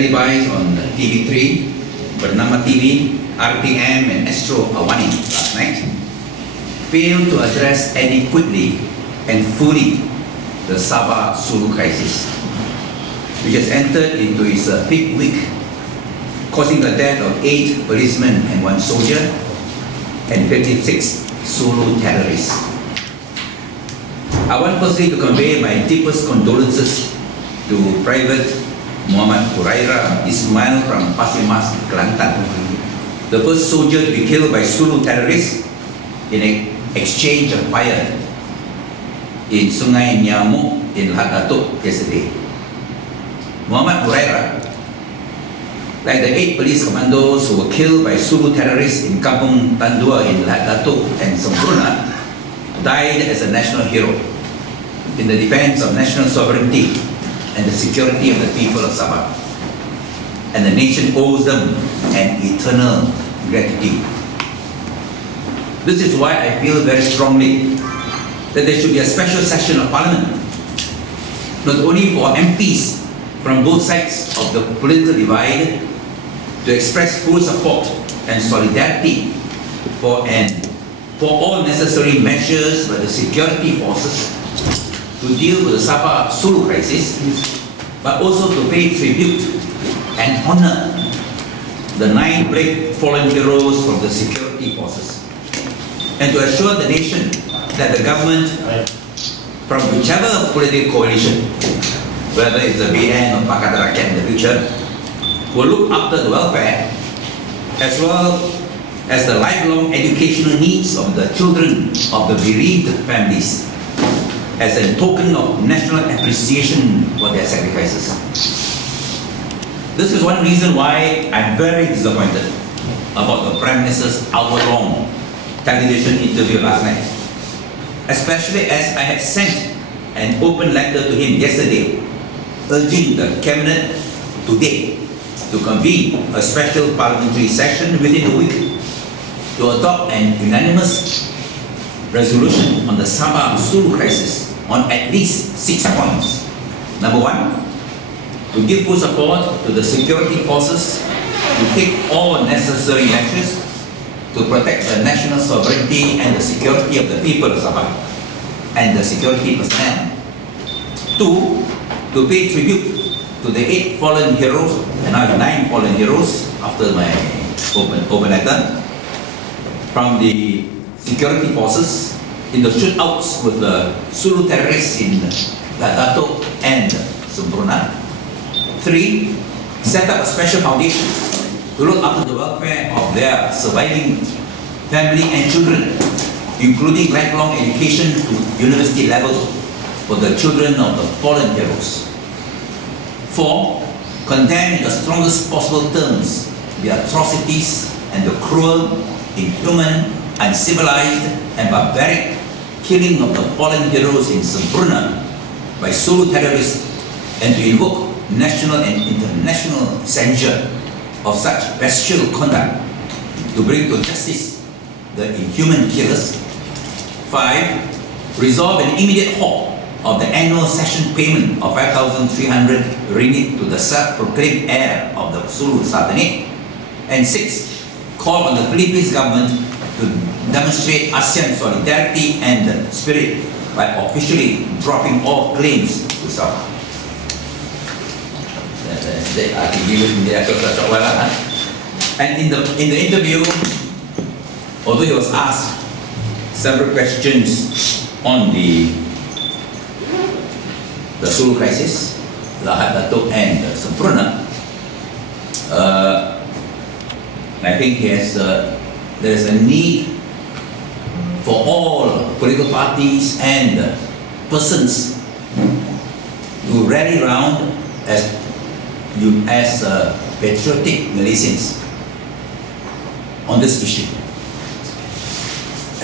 televised on TV3, Bernama TV, RTM and Astro Awani last night, failed to address adequately and fully the Sabah Sulu crisis, which has entered into its fifth week, causing the death of 8 policemen and 1 soldier and 56 Sulu terrorists. I want personally to convey my deepest condolences to Private Muhammad Huraira Ismail from Pasir Mas, Kelantan, the first soldier to be killed by Sulu terrorists in an exchange of fire in Sungai Nyamuk in Lahad Datuk yesterday. Muhammad Huraira, like the 8 police commandos who were killed by Sulu terrorists in Kampung Tandua in Lahad Datuk and Sembruna, died as a national hero in the defense of national sovereignty and the security of the people of Sabah. And the nation owes them an eternal gratitude. This is why I feel very strongly that there should be a special session of Parliament, not only for MPs from both sides of the political divide, to express full support and solidarity for all necessary measures by the security forces to deal with the Sabah Sulu crisis, but also to pay tribute and honor the 9 brave fallen heroes from the security forces, and to assure the nation that the government, from whichever political coalition, whether it's the BN or Pakatan Rakyat in the future, will look after the welfare as well as the lifelong educational needs of the children of the bereaved families, as a token of national appreciation for their sacrifices. This is one reason why I'm very disappointed about the Prime Minister's hour-long television interview last night, especially as I had sent an open letter to him yesterday urging the Cabinet today to convene a special parliamentary session within a week to adopt an unanimous resolution on the Sabah Sulu crisis on at least 6 points. Number 1, to give full support to the security forces to take all necessary measures to protect the national sovereignty and the security of the people of Sabah and the security personnel. 2, to pay tribute to the 8 fallen heroes, and now 9 fallen heroes after my open letter, from the security forces in the shootouts with the Sulu terrorists in Lahad Datuk and Sembruna. 3, set up a special foundation to look after the welfare of their surviving family and children, including lifelong education to university level for the children of the fallen heroes. 4, condemn in the strongest possible terms the atrocities and the cruel, inhuman, uncivilized and barbaric killing of the fallen heroes in Sembruna by Sulu terrorists, and to invoke national and international censure of such bestial conduct to bring to justice the inhuman killers. 5, resolve an immediate halt of the annual session payment of 5,300 ringgit to the self-proclaimed heir of the Sulu Sultanate. And 6, call on the Philippines government to demonstrate ASEAN solidarity and spirit by officially dropping all claims to Sabah. And in the interview, although he was asked several questions on the Sulu crisis, Lahad Datuk and Sembruna, I think there is a need for all political parties and persons to rally around as patriotic Malaysians on this issue,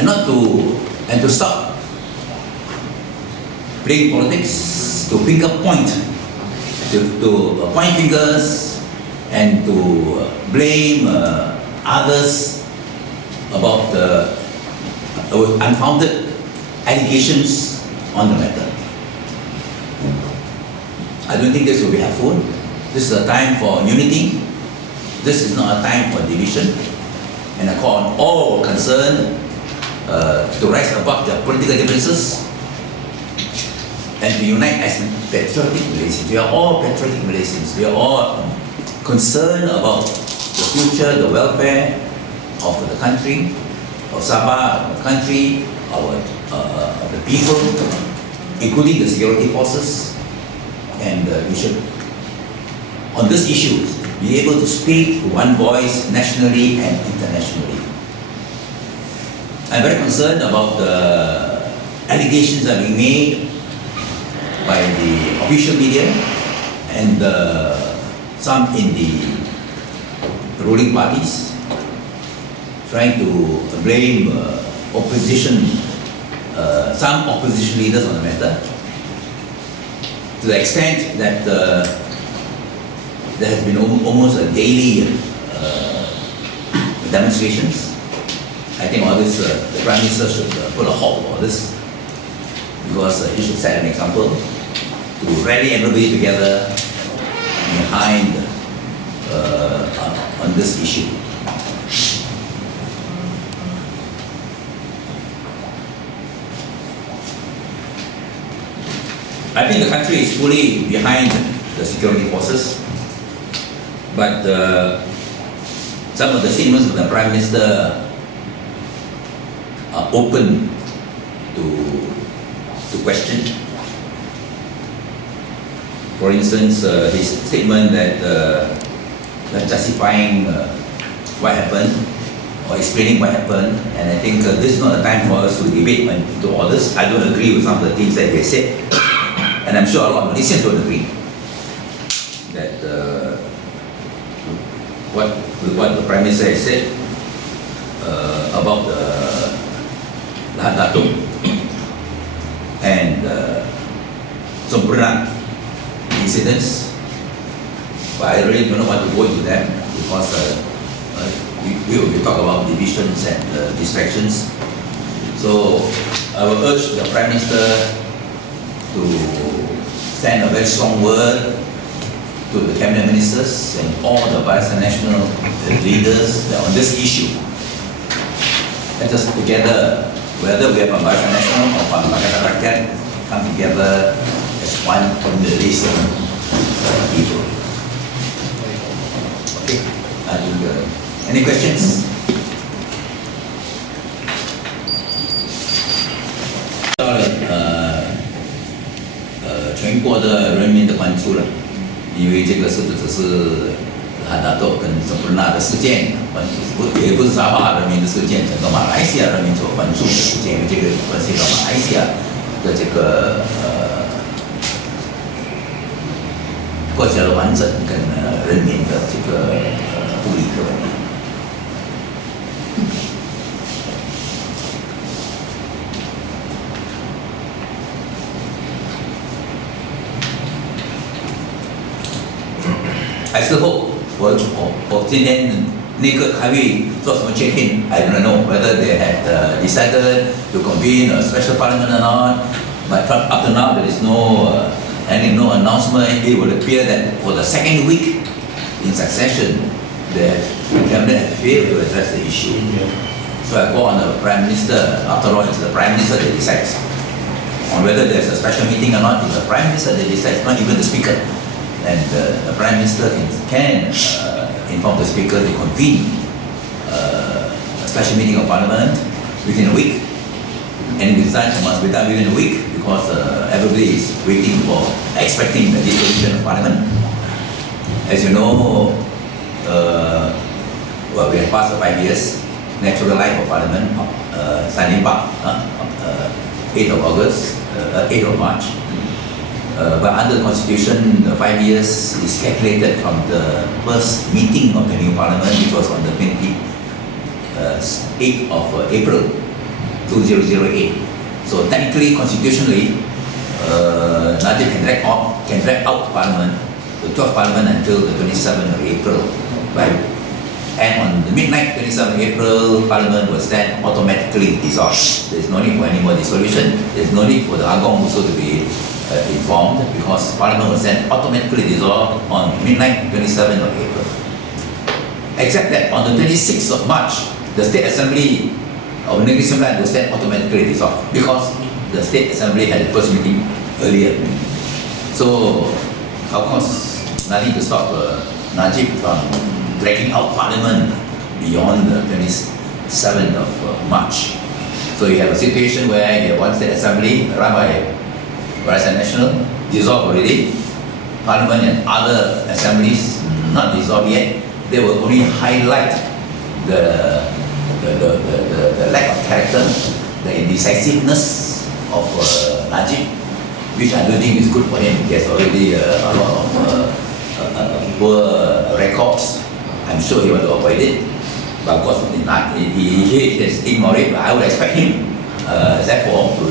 and to stop playing politics, to finger point, to point fingers and to blame others about the unfounded allegations on the matter. I don't think this will be helpful. This is a time for unity. This is not a time for division. And I call on all concerned to rise above their political differences and to unite as patriotic Malaysians. We are all patriotic Malaysians. We are all concerned about the future, the welfare of the country, of Sabah, of the country, of the people, including the security forces. And we should, on this issue, be able to speak with one voice nationally and internationally. I'm very concerned about the allegations that are being made by the official media and some in the ruling parties, trying to blame some opposition leaders on the matter, to the extent that there has been almost a daily demonstrations. I think all this, the Prime Minister should put a halt on this, because he should set an example to rally everybody together behind on this issue. I think the country is fully behind the security forces, but some of the statements of the Prime Minister are open to question. For instance, his statement that justifying what happened or explaining what happened, and I think this is not a time for us to debate into all this. I don't agree with some of the things that they said, and I'm sure a lot of Malaysians don't agree that what the Prime Minister has said about the Lahat Datuk and Sempurna incidents, but I really don't know what to go into them, because we will talk about divisions and distractions. So I will urge the Prime Minister to send a very strong word to the cabinet ministers and all the national leaders on this issue. Let us together, whether we have a national or Pakatan Rakyat, come together as one Malaysian people. Okay. Any questions? 到了全国的人民的关注了，因为这个是不只是哈达豆跟什么那的事件关注，也不是沙巴人民的事件，整个马来西亚人民所关注的事件，因为这个关系到马来西亚的这个国家的完整跟人民的这个福利的问题。I still hope 我今天那个还会做什么决定 I don't know whether they had decided to convene a special parliament or not, but up to now there is no announcement. It will appear that for the second week in succession the cabinet has failed to address the issue. So I call on the Prime Minister. After all, it's the Prime Minister that decides on whether there's a special meeting or not. It's the Prime Minister that decides, not even the Speaker. And the Prime Minister can inform the Speaker to convene a special meeting of Parliament within a week. And if it's done, it must be done within a week, because everybody is expecting the dissolution of Parliament. As you know, well, we have passed the 5 years natural life of Parliament, signing back 8th of August, 8th of March. But under the Constitution, the 5 years is calculated from the first meeting of the new Parliament, which was on the 28th of April 2008. So technically, constitutionally, Najib can drag out Parliament, the 12th Parliament, until the 27th of April, right? And on the midnight 27th of April, Parliament was then automatically dissolved. There's no need for any more dissolution. There's no need for the Agong also to be informed, because Parliament was then automatically dissolved on midnight 27th of April. Except that on the 26th of March, the State Assembly of Negeri Sembilan was then automatically dissolved because the State Assembly had the first meeting earlier. So, of course, nothing to stop Najib from dragging out Parliament beyond the 27th of March. So you have a situation where you have one State Assembly run by Barisan Nasional, dissolved already. Parliament and other assemblies not dissolved yet. They will only highlight the lack of character, the indecisiveness of Najib, which I don't think is good for him. He has already a lot of poor records. I'm sure he wants to avoid it. But of course, he has ignored it. But I would expect him, therefore, to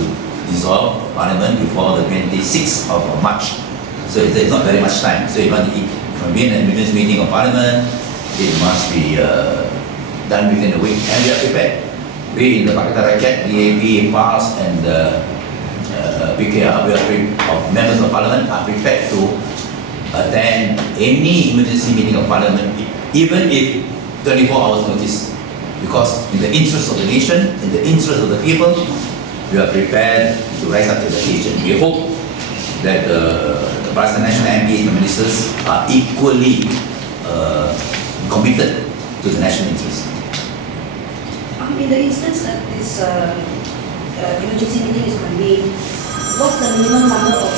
dissolve Parliament before the 26th of March. So there's not very much time. So if you want to convene an emergency meeting of Parliament, it must be done within a week. And we are prepared. We in the Pakatan Rakyat, DAP, PAS, and PKR, members of Parliament are prepared to attend any emergency meeting of Parliament, even if 24 hours notice. Because in the interest of the nation, in the interest of the people, we are prepared to rise up to the occasion. We hope that the Barisan Nasional MPs and ministers are equally committed to the national interest. In the instance that this emergency meeting is convened, what's the minimum number of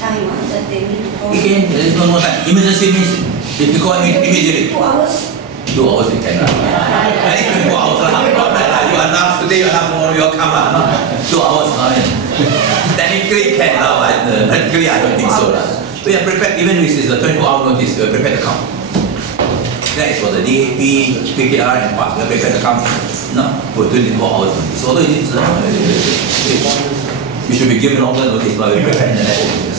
time that they need to call? Again, there is no more time. Emergency means if you call immediately. 2 hours? 2 hours you can. I think 2 hours you announce today, you announce tomorrow, you come. 2 hours, technically can, but practically I don't think so. We are prepared, even if it's a 24-hour notice, we are prepared to come. That is for the DAP, PKR, and PAS. We are prepared to come for 24 hours notice. Although it is, we should be given all the notice, but we are prepared in the national interest.